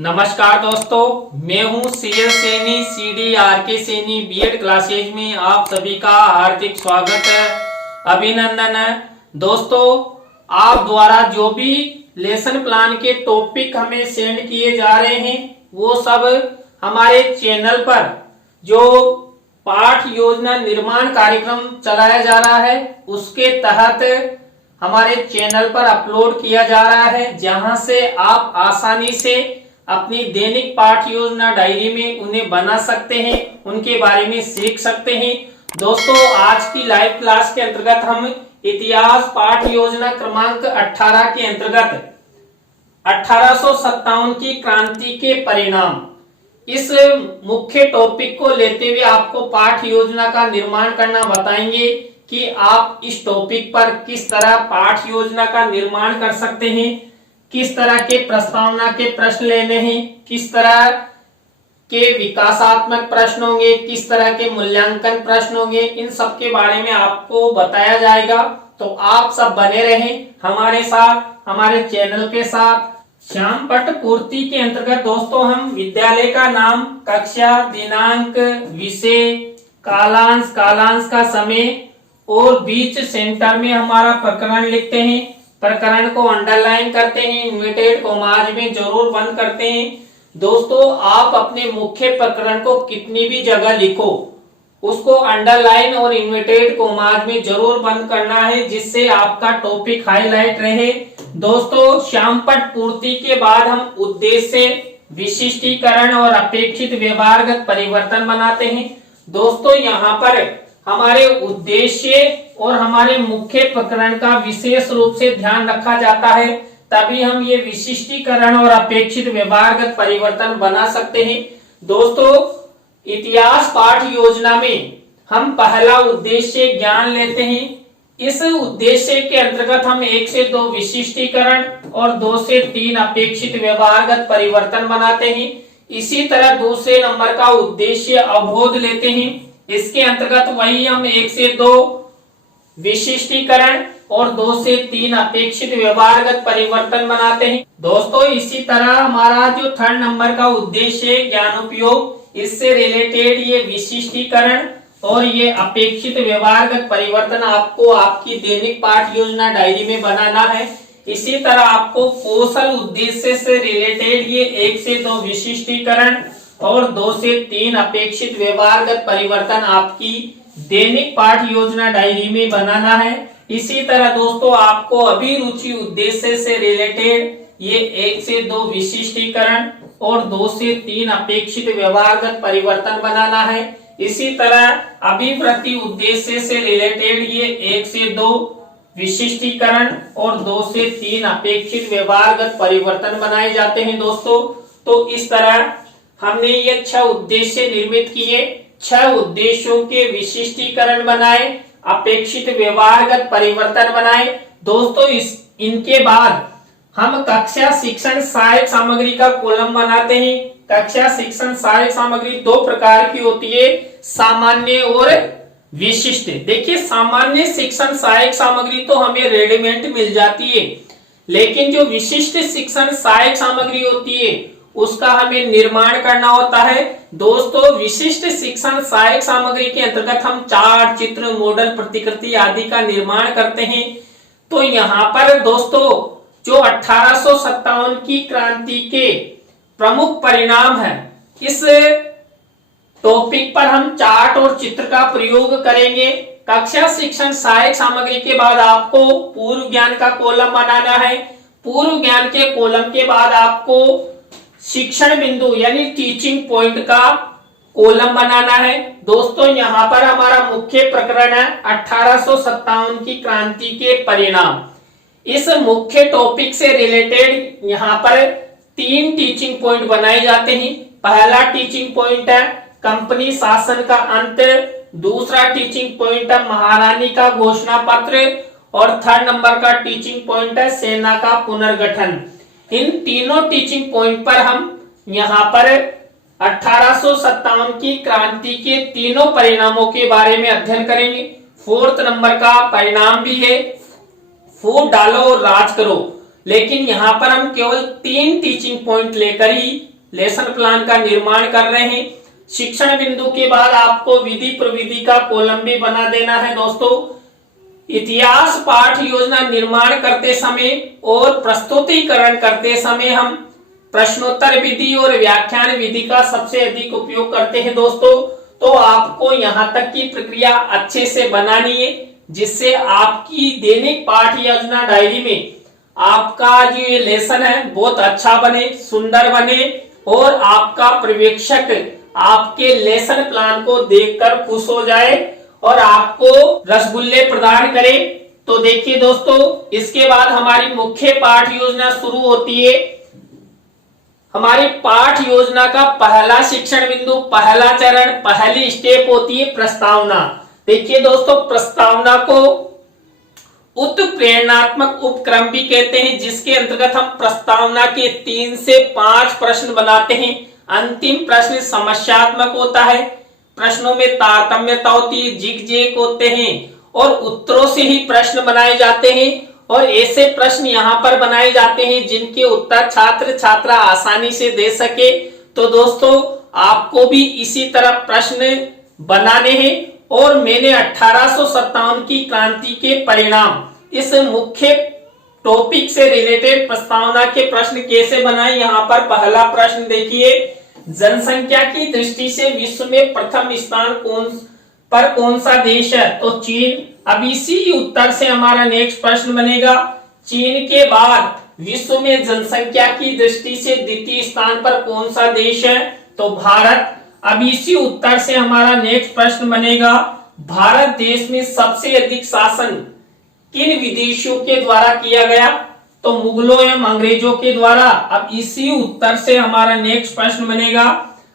नमस्कार दोस्तों, मैं हूं C L Saini CDRK Saini B Ed classes में आप सभी का हार्दिक स्वागत है, अभिनंदन है। दोस्तों, आप द्वारा जो भी लेसन प्लान के टॉपिक हमें सेंड किए जा रहे हैं वो सब हमारे चैनल पर जो पाठ योजना निर्माण कार्यक्रम चलाया जा रहा है उसके तहत हमारे चैनल पर अपलोड किया जा रहा है, जहां से आप आसानी से अपनी दैनिक पाठ योजना डायरी में उन्हें बना सकते हैं, उनके बारे में सीख सकते हैं। दोस्तों, आज की लाइव क्लास के अंतर्गत हम इतिहास पाठ योजना क्रमांक 18 के अंतर्गत 1857 की क्रांति के परिणाम, इस मुख्य टॉपिक को लेते हुए आपको पाठ योजना का निर्माण करना बताएंगे कि आप इस टॉपिक पर किस तरह पाठ योजना का निर्माण कर सकते हैं, किस तरह के प्रस्तावना के प्रश्न लेने हैं, किस तरह के विकासात्मक प्रश्न होंगे, किस तरह के मूल्यांकन प्रश्न होंगे, इन सब के बारे में आपको बताया जाएगा। तो आप सब बने रहें हमारे साथ, हमारे चैनल के साथ। श्याम पट पूर्ति के अंतर्गत दोस्तों हम विद्यालय का नाम, कक्षा, दिनांक, विषय, कालांश, कालांश का समय और बीच सेंटर में हमारा प्रकरण लिखते हैं। प्रकरण को अंडरलाइन करते हैं, इन्वर्टेड कॉमास में जरूर बंद करते हैं। दोस्तों, आप अपने मुख्य प्रकरण को कितनी भी जगह लिखो, उसको अंडरलाइन और इन्वर्टेड कॉमास में जरूर बंद करना है, जिससे आपका टॉपिक हाईलाइट रहे। दोस्तों, श्यामपट पूर्ति के बाद हम उद्देश्य, विशिष्टीकरण और अपेक्षित व्यवहारगत परिवर्तन बनाते हैं। दोस्तों, यहाँ पर हमारे उद्देश्य और हमारे मुख्य प्रकरण का विशेष रूप से ध्यान रखा जाता है, तभी हम ये विशिष्टीकरण और अपेक्षित व्यवहारगत परिवर्तन बना सकते हैं। दोस्तों, इतिहास पाठ योजना में हम पहला उद्देश्य ज्ञान लेते हैं। इस उद्देश्य के अंतर्गत हम 1 से 2 विशिष्टीकरण और 2 से 3 अपेक्षित व्यवहारगत परिवर्तन बनाते हैं। इसी तरह दूसरे नंबर का उद्देश्य अवबोध लेते हैं। इसके अंतर्गत वही हम 1 से 2 विशिष्टीकरण और 2 से 3 अपेक्षित व्यवहारगत परिवर्तन बनाते हैं। दोस्तों, इसी तरह हमारा जो 3rd नंबर का उद्देश्य है ज्ञानोपयोग, इससे रिलेटेड ये विशिष्टीकरण और ये अपेक्षित व्यवहारगत परिवर्तन आपको आपकी दैनिक पाठ योजना डायरी में बनाना है। इसी तरह आपको कौशल उद्देश्य से रिलेटेड ये 1 से 2 विशिष्टीकरण और 2 से 3 अपेक्षित व्यवहारगत परिवर्तन आपकी दैनिक पाठ योजना डायरी में बनाना है। इसी तरह दोस्तों, आपको अभिरुचि उद्देश्य से रिलेटेड ये 1 से 2 विशिष्टीकरण और 2 से 3 अपेक्षित व्यवहारगत परिवर्तन बनाना है। इसी तरह अभिवृत्ति उद्देश्य से रिलेटेड ये 1 से 2 विशिष्टीकरण और 2 से 3 अपेक्षित व्यवहारगत परिवर्तन बनाए जाते हैं। दोस्तों, तो इस तरह हमने ये 6 उद्देश्य निर्मित किए, 6 उद्देश्यों के विशिष्टीकरण बनाए, अपेक्षित व्यवहारगत परिवर्तन बनाए। दोस्तों, इनके बाद हम कक्षा शिक्षण सहायक सामग्री का कॉलम बनाते हैं। कक्षा शिक्षण सहायक सामग्री 2 प्रकार की होती है, सामान्य और विशिष्ट। देखिए, सामान्य शिक्षण सहायक सामग्री तो हमें रेडीमेड मिल जाती है, लेकिन जो विशिष्ट शिक्षण सहायक सामग्री होती है उसका हमें निर्माण करना होता है। दोस्तों, विशिष्ट शिक्षण सहायक सामग्री के अंतर्गत हम चार्ट, चित्र, मॉडल, प्रतिकृति आदि का निर्माण करते हैं। तो यहाँ पर दोस्तों, जो 1857 की क्रांति के प्रमुख परिणाम है, इस टॉपिक पर हम चार्ट और चित्र का प्रयोग करेंगे। कक्षा शिक्षण सहायक सामग्री के बाद आपको पूर्व ज्ञान का कॉलम बनाना है। पूर्व ज्ञान के कॉलम के बाद आपको शिक्षण बिंदु यानी टीचिंग पॉइंट का कॉलम बनाना है। दोस्तों, यहाँ पर हमारा मुख्य प्रकरण है 1857 की क्रांति के परिणाम। इस मुख्य टॉपिक से रिलेटेड यहाँ पर 3 टीचिंग पॉइंट बनाए जाते हैं। पहला टीचिंग पॉइंट है कंपनी शासन का अंत, दूसरा टीचिंग पॉइंट है महारानी का घोषणा पत्र और 3rd नंबर का टीचिंग पॉइंट है सेना का पुनर्गठन। इन तीनों टीचिंग पॉइंट पर हम यहाँ पर 1857 की क्रांति के तीनों परिणामों के बारे में अध्ययन करेंगे। 4th नंबर का परिणाम भी है, फूट डालो और राज करो। लेकिन यहाँ पर हम केवल 3 टीचिंग पॉइंट लेकर ही लेसन प्लान का निर्माण कर रहे हैं। शिक्षण बिंदु के बाद आपको विधि प्रविधि का कॉलम भी बना देना है दोस्तों। इतिहास पाठ योजना निर्माण करते समय और प्रस्तुतिकरण करते समय हम प्रश्नोत्तर विधि और व्याख्यान विधि का सबसे अधिक उपयोग करते हैं दोस्तों। तो आपको यहां तक की प्रक्रिया अच्छे से बनानी है, जिससे आपकी दैनिक पाठ योजना डायरी में आपका जो ये लेसन है बहुत अच्छा बने, सुंदर बने और आपका पर्यवेक्षक आपके लेसन प्लान को देखकर खुश हो जाए और आपको रसगुल्ले प्रदान करे। तो देखिए दोस्तों, इसके बाद हमारी मुख्य पाठ योजना शुरू होती है। हमारी पाठ योजना का पहला शिक्षण बिंदु, पहला चरण, पहली स्टेप होती है प्रस्तावना। देखिए दोस्तों, प्रस्तावना को उत्प्रेरणात्मक उपक्रम भी कहते हैं, जिसके अंतर्गत हम प्रस्तावना के 3 से 5 प्रश्न बनाते हैं। अंतिम प्रश्न समस्यात्मक होता है, प्रश्नों में तारतम्यता होती है, जिग-जैग होते हैं और उत्तरों से ही प्रश्न बनाए जाते हैं। और ऐसे प्रश्न यहाँ पर बनाए जाते हैं जिनके उत्तर छात्र छात्रा आसानी से दे सके। तो दोस्तों, आपको भी इसी तरह प्रश्न बनाने हैं। और मैंने 1857 की क्रांति के परिणाम इस मुख्य टॉपिक से रिलेटेड प्रस्तावना के प्रश्न कैसे बनाए, यहाँ पर पहला प्रश्न देखिए, जनसंख्या की दृष्टि से विश्व में प्रथम स्थान कौन सा देश है? तो चीन। अब इसी उत्तर से हमारा नेक्स्ट प्रश्न बनेगा, चीन के बाद विश्व में जनसंख्या की दृष्टि से द्वितीय स्थान पर कौन सा देश है? तो भारत। अब इसी उत्तर से हमारा नेक्स्ट प्रश्न बनेगा, भारत देश में सबसे अधिक शासन किन विदेशियों के द्वारा किया गया? तो मुगलों एवं अंग्रेजों के द्वारा। अब इसी उत्तर से हमारा नेक्स्ट प्रश्न बनेगा,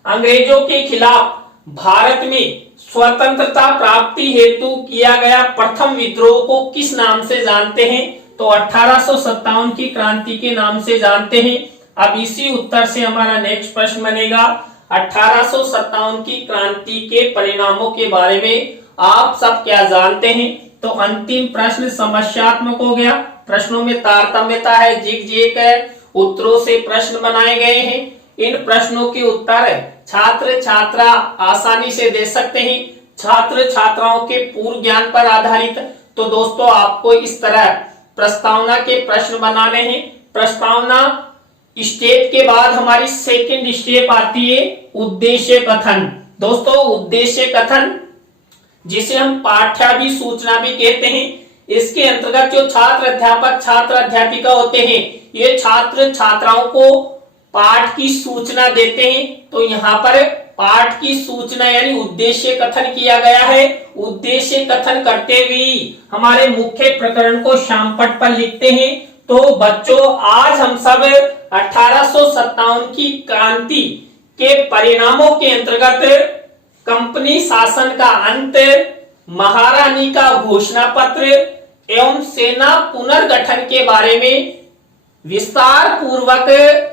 अंग्रेजों के खिलाफ भारत में स्वतंत्रता प्राप्ति हेतु किया गया प्रथम विद्रोह को किस नाम से जानते हैं? तो 1857 की क्रांति के नाम से जानते हैं। अब इसी उत्तर से हमारा नेक्स्ट प्रश्न बनेगा, 1857 की क्रांति के परिणामों के बारे में आप सब क्या जानते हैं? तो अंतिम प्रश्न समस्यात्मक हो गया, प्रश्नों में तारतम्यता है, जिग-जैग है, उत्तरों से प्रश्न बनाए गए हैं। इन प्रश्नों के उत्तर छात्र छात्रा आसानी से दे सकते हैं, छात्र छात्राओं के पूर्व ज्ञान पर आधारित। तो दोस्तों, आपको इस तरह प्रस्तावना के प्रश्न बनाने हैं। प्रस्तावना स्टेप के बाद हमारी सेकंड स्टेप आती है उद्देश्य कथन। दोस्तों, उद्देश्य कथन जिसे हम पाठ्याभिसूचना भी कहते हैं, इसके अंतर्गत जो छात्र अध्यापक छात्र अध्यापिका होते हैं, ये छात्र छात्राओं को पाठ की सूचना देते हैं। तो यहाँ पर पाठ की सूचना यानी उद्देश्य कथन किया गया है। उद्देश्य कथन करते हुए हमारे मुख्य प्रकरण को श्यामपट्ट पर लिखते हैं। तो बच्चों, आज हम सब 1857 की क्रांति के परिणामों के अंतर्गत कंपनी शासन का अंत, महारानी का घोषणा पत्र एवं सेना पुनर्गठन के बारे में विस्तार पूर्वक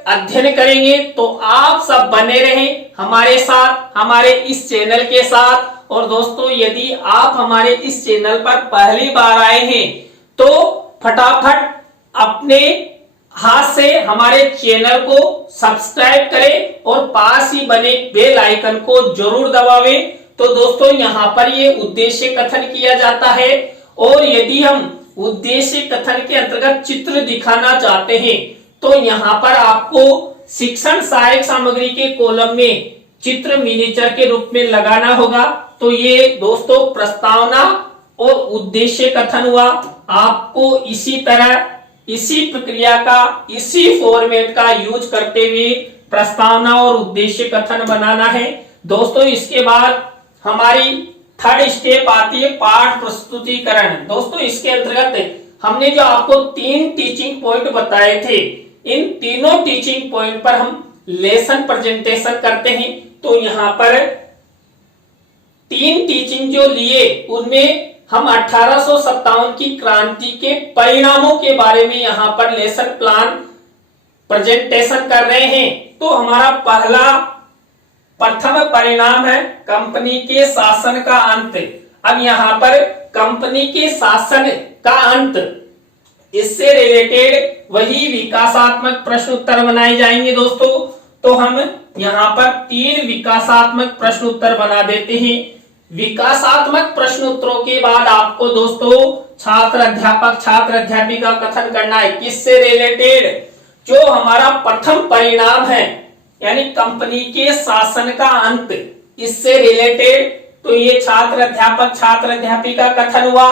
अध्ययन करेंगे। तो आप सब बने रहें हमारे साथ, हमारे इस चैनल के साथ। और दोस्तों, यदि आप हमारे इस चैनल पर पहली बार आए हैं तो फटाफट अपने हाथ से हमारे चैनल को सब्सक्राइब करें और पास ही बने बेल आइकन को जरूर दबावें। तो दोस्तों, यहाँ पर ये उद्देश्य कथन किया जाता है। और यदि हम उद्देश्य कथन के अंतर्गत चित्र दिखाना चाहते हैं तो यहाँ पर आपको शिक्षण सहायक सामग्री के कॉलम में चित्र मिनीचर के रूप में लगाना होगा। तो ये दोस्तों प्रस्तावना और उद्देश्य कथन हुआ। आपको इसी तरह इसी प्रक्रिया का इसी फॉर्मेट का यूज करते हुए प्रस्तावना और उद्देश्य कथन बनाना है दोस्तों। इसके बाद हमारी थर्ड स्टेप आती है पाठ प्रस्तुतिकरण। दोस्तों, इसके अंतर्गत हमने जो आपको 3 टीचिंग पॉइंट बताए थे, इन तीनों टीचिंग पॉइंट पर हम लेसन प्रेजेंटेशन करते हैं। तो यहाँ पर 3 टीचिंग जो लिए उनमें हम 1857 की क्रांति के परिणामों के बारे में यहाँ पर लेसन प्लान प्रेजेंटेशन कर रहे हैं। तो हमारा पहला प्रथम परिणाम है कंपनी के शासन का अंत। अब यहाँ पर कंपनी के शासन का अंत, इससे रिलेटेड वही विकासात्मक प्रश्न उत्तर बनाए जाएंगे दोस्तों। तो हम यहाँ पर 3 विकासात्मक प्रश्न उत्तर बना देते हैं। विकासात्मक प्रश्न उत्तरों के बाद आपको दोस्तों छात्र अध्यापक छात्र अध्यापिका कथन करना है। किससे रिलेटेड? जो हमारा प्रथम परिणाम है यानी कंपनी के शासन का अंत, इससे रिलेटेड। तो ये छात्र अध्यापक छात्र अध्यापिका कथन हुआ।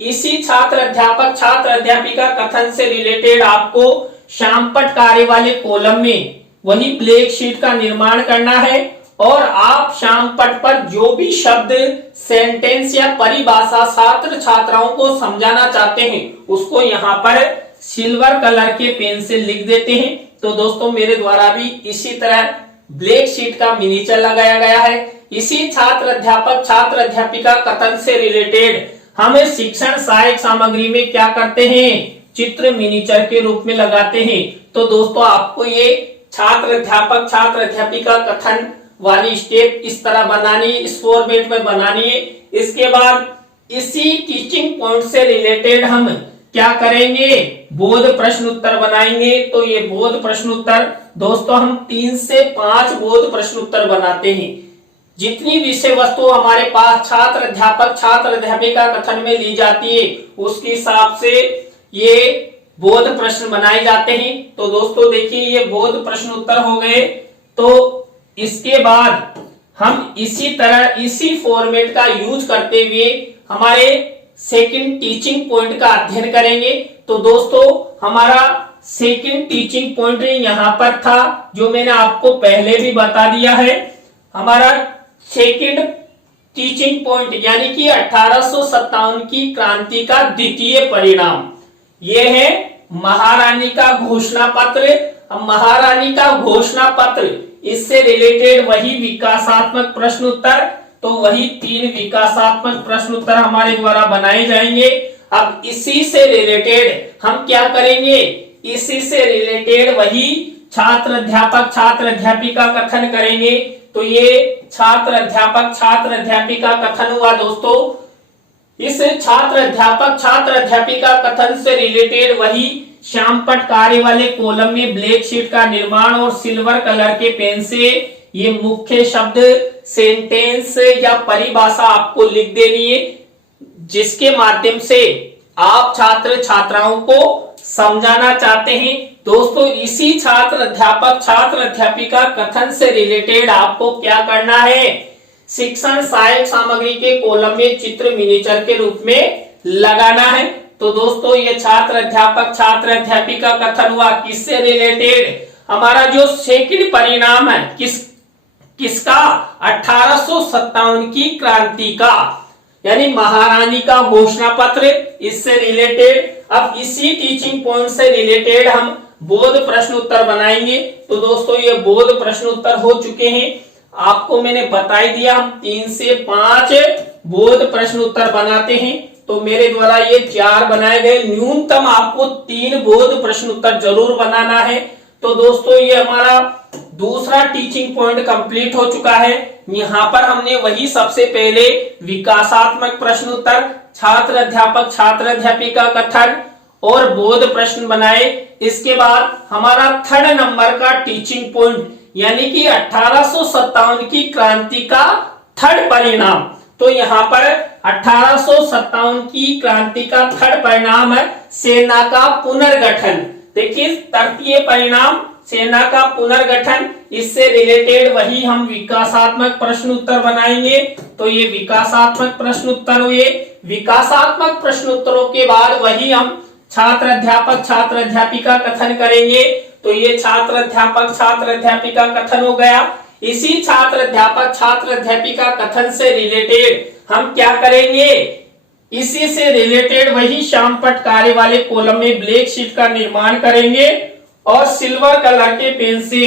इसी छात्र अध्यापक छात्र अध्यापिका कथन से रिलेटेड आपको श्यामपट्ट कार्य वाले कॉलम में वही ब्लैक शीट का निर्माण करना है और आप श्यामपट्ट पर जो भी शब्द, सेंटेंस या परिभाषा छात्र छात्राओं को समझाना चाहते हैं उसको यहाँ पर सिल्वर कलर के पेन से लिख देते हैं। तो दोस्तों मेरे द्वारा भी इसी तरह ब्लैक शीट का मिनीचर लगाया गया है। इसी छात्र अध्यापक छात्र अध्यापिका कथन से रिलेटेड हम शिक्षण सहायक सामग्री में क्या करते हैं? चित्र मिनीचर के रूप में लगाते हैं। तो दोस्तों आपको ये छात्र अध्यापक छात्र अध्यापिका कथन वाली स्टेप इस तरह बनानी है, इस फॉर्मेट में बनानी है। इसके बाद इसी टीचिंग पॉइंट से रिलेटेड हम क्या करेंगे? बोध प्रश्न उत्तर बनाएंगे। तो ये बोध प्रश्न उत्तर दोस्तों हम 3 से 5 बोध प्रश्न उत्तर बनाते हैं। जितनी विषय वस्तु हमारे पास छात्र अध्यापक छात्र अध्यापिका कथन में ली जाती है उसके हिसाब से ये बोध प्रश्न बनाए जाते हैं। तो दोस्तों देखिए ये बोध प्रश्न उत्तर हो गए। तो इसके बाद हम इसी तरह इसी फॉर्मेट का यूज करते हुए हमारे सेकंड टीचिंग पॉइंट का अध्ययन करेंगे। तो दोस्तों हमारा सेकंड टीचिंग पॉइंट यहाँ पर था जो मैंने आपको पहले भी बता दिया है। हमारा सेकंड टीचिंग पॉइंट यानी कि 1857 की क्रांति का द्वितीय परिणाम ये है महारानी का घोषणा पत्र। महारानी का घोषणा पत्र इससे रिलेटेड वही विकासात्मक प्रश्न उत्तर, तो वही 3 विकासात्मक प्रश्न उत्तर हमारे द्वारा बनाए जाएंगे। अब इसी से रिलेटेड हम क्या करेंगे? इसी से रिलेटेड वही छात्र अध्यापक छात्र अध्यापिका कथन करेंगे। तो ये छात्र अध्यापक छात्र अध्यापिका कथन हुआ दोस्तों। इस छात्र अध्यापक छात्र अध्यापिका कथन से रिलेटेड वही श्यामपट्ट कार्य वाले कॉलम में ब्लैक शीट का निर्माण और सिल्वर कलर के पेन से ये मुख्य शब्द, सेंटेंस या परिभाषा आपको लिख देनी है जिसके माध्यम से आप छात्र छात्राओं को समझाना चाहते हैं। दोस्तों इसी छात्र अध्यापक छात्र अध्यापिका कथन से रिलेटेड आपको क्या करना है? शिक्षण सहायक सामग्री के कॉलम में चित्र मिनीचर के रूप में लगाना है। तो दोस्तों ये छात्र अध्यापक छात्र अध्यापिका कथन हुआ। किससे रिलेटेड? हमारा जो सेकंड परिणाम है किसका? 1857 की क्रांति का यानी महारानी का घोषणा पत्र, इससे रिलेटेड। अब इसी टीचिंग पॉइंट से रिलेटेड हम बोध प्रश्न उत्तर बनाएंगे। तो दोस्तों ये बोध प्रश्न उत्तर हो चुके हैं। आपको मैंने बता ही दिया हम 3 से 5 बोध प्रश्न उत्तर बनाते हैं। तो मेरे द्वारा ये 4 बनाए गए। न्यूनतम आपको 3 बोध प्रश्न उत्तर जरूर बनाना है। तो दोस्तों ये हमारा दूसरा टीचिंग पॉइंट कंप्लीट हो चुका है। यहाँ पर हमने वही सबसे पहले विकासात्मक प्रश्न उत्तर, छात्र अध्यापक छात्र अध्यापिका कथन और बोध प्रश्न बनाए। इसके बाद हमारा 3rd नंबर का टीचिंग पॉइंट यानी कि 1857 की क्रांति का 3rd परिणाम। तो यहाँ पर 1857 की क्रांति का 3rd परिणाम है सेना का पुनर्गठन। देखिए तृतीय परिणाम सेना का पुनर्गठन, इससे रिलेटेड वही हम विकासात्मक प्रश्न उत्तर बनाएंगे। तो ये विकासात्मक प्रश्न उत्तर हुए। विकासात्मक प्रश्न उत्तरों के बाद वही हम छात्र अध्यापक छात्र अध्यापिका कथन करेंगे। तो ये छात्र अध्यापक छात्र अध्यापिका कथन हो गया। इसी छात्र अध्यापक छात्र अध्यापिका कथन से रिलेटेड हम क्या करेंगे? इसी से रिलेटेड वही श्यामपट्ट कार्य वाले कॉलम में ब्लैक शीट का निर्माण करेंगे और सिल्वर कलर के पेन से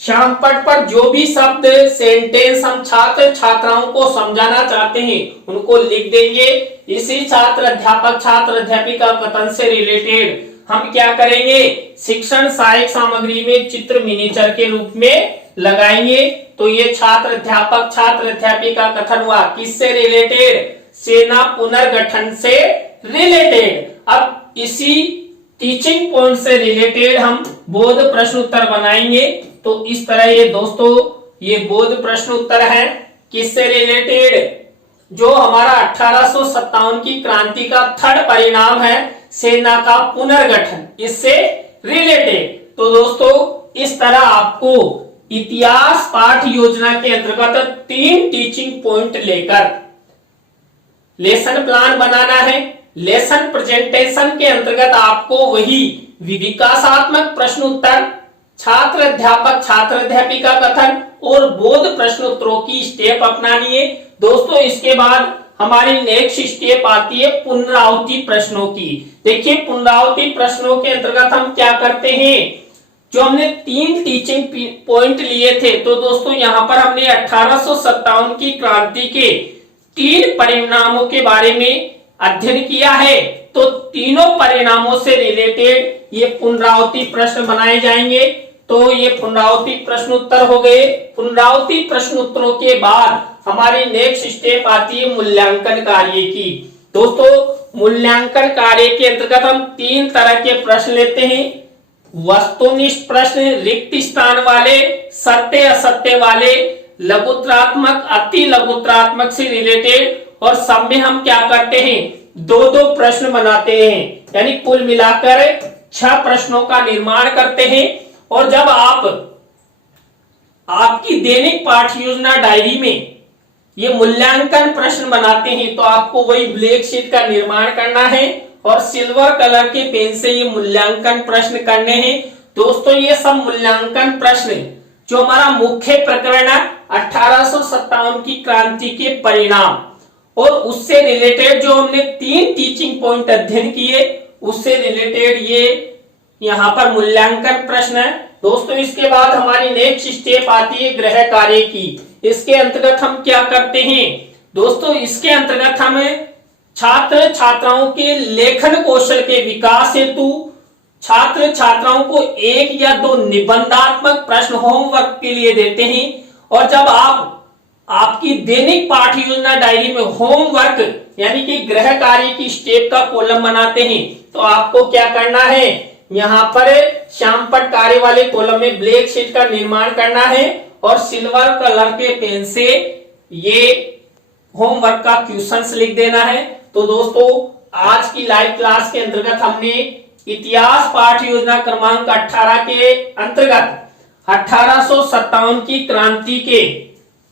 श्यामपट्ट पर जो भी शब्द, सेंटेंस हम छात्र छात्राओं को समझाना चाहते हैं उनको लिख देंगे। इसी छात्र अध्यापक छात्र अध्यापिका कथन से रिलेटेड हम क्या करेंगे? शिक्षण सहायक सामग्री में चित्र मिनीचर के रूप में लगाएंगे। तो ये छात्र अध्यापक छात्र अध्यापिका कथन हुआ। किससे रिलेटेड? सेना पुनर्गठन से रिलेटेड। अब इसी टीचिंग पॉइंट से रिलेटेड हम बोध प्रश्न उत्तर बनाएंगे। तो इस तरह ये दोस्तों ये बोध प्रश्न उत्तर है। किससे रिलेटेड? जो हमारा 1857 की क्रांति का थर्ड परिणाम है, सेना का पुनर्गठन, इससे रिलेटेड। तो दोस्तों इस तरह आपको इतिहास पाठ योजना के अंतर्गत 3 टीचिंग पॉइंट लेकर लेसन प्लान बनाना है। लेसन प्रेजेंटेशन के अंतर्गत आपको वही विकासात्मक प्रश्न उत्तर, छात्र अध्यापक छात्र अध्यापिका कथन और बोध प्रश्न उत्तरों की स्टेप अपनानी है। दोस्तों इसके बाद हमारी नेक्स्ट स्टेप आती है पुनरावृत्ति प्रश्नों की। देखिए पुनरावृत्ति प्रश्नों के अंतर्गत हम क्या करते हैं, जो हमने 3 टीचिंग पॉइंट लिए थे, तो दोस्तों यहां पर हमने 1857 की क्रांति के 3 परिणामों के बारे में अध्ययन किया है। तो तीनों परिणामों से रिलेटेड ये पुनरावृत्ति प्रश्न बनाए जाएंगे। तो ये पुनरावृत्ति प्रश्न उत्तर हो गए। पुनरावृत्ति प्रश्न उत्तरों के बाद हमारी नेक्स्ट स्टेप आती है मूल्यांकन कार्य की। दोस्तों मूल्यांकन कार्य के अंतर्गत हम 3 तरह के प्रश्न लेते हैं। वस्तुनिष्ठ प्रश्न, रिक्त स्थान वाले, सत्य असत्य वाले, लघुत्रात्मक अति लघुत्रात्मक से रिलेटेड, और सब में हम क्या करते हैं 2-2 प्रश्न बनाते हैं, यानी कुल मिलाकर 6 प्रश्नों का निर्माण करते हैं। और जब आपकी दैनिक पाठ योजना डायरी में ये मूल्यांकन प्रश्न बनाते हैं, तो आपको वही ब्लैक शीट का निर्माण करना है और सिल्वर कलर के पेन से ये मूल्यांकन प्रश्न करने हैं। दोस्तों ये सब मूल्यांकन प्रश्न जो हमारा मुख्य प्रकरण है 1857 की क्रांति के परिणाम और उससे रिलेटेड जो हमने 3 टीचिंग पॉइंट अध्ययन किए, उससे रिलेटेड ये यहाँ पर मूल्यांकन प्रश्न है। दोस्तों इसके बाद हमारी नेक्स्ट स्टेप आती है गृह कार्य की। इसके अंतर्गत हम क्या करते हैं दोस्तों, इसके अंतर्गत हम छात्र छात्राओं के लेखन कौशल के विकास हेतु छात्र छात्राओं को 1 या 2 निबंधात्मक प्रश्न होमवर्क के लिए देते हैं। और जब आपकी दैनिक पाठ योजना डायरी में होमवर्क यानी कि गृह कार्य की स्टेप का कॉलम बनाते हैं, तो आपको क्या करना है, यहाँ पर श्यामपट्ट कार्य वाले कॉलम में ब्लैक शीट का निर्माण करना है और सिल्वर कलर के पेन से ये होमवर्क का क्वेश्चंस लिख देना है। तो दोस्तों आज की लाइव क्लास के अंतर्गत हमने इतिहास पाठ योजना क्रमांक 18 के अंतर्गत 1857 की क्रांति के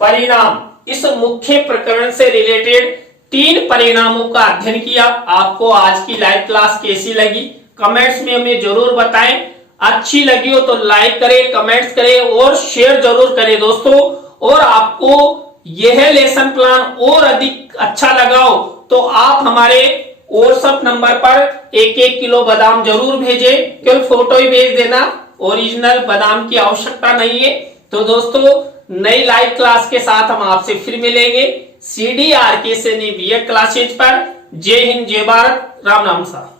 परिणाम, इस मुख्य प्रकरण से रिलेटेड 3 परिणामों का अध्ययन किया। आपको आज की लाइव क्लास कैसी लगी कमेंट्स में हमें जरूर बताएं। अच्छी लगी हो तो लाइक करें, कमेंट्स करें और शेयर जरूर करें दोस्तों। और आपको यह लेसन प्लान और अधिक अच्छा लगा हो तो आप हमारे व्हाट्सएप नंबर पर 1-1 किलो बादाम जरूर भेजें। केवल फोटो ही भेज देना, ओरिजिनल बादाम की आवश्यकता नहीं है। तो दोस्तों नई लाइव क्लास के साथ हम आपसे फिर मिलेंगे CDRK सैनी BEd क्लासेज पर। जय हिंद, जय भारत, राम नाम सा।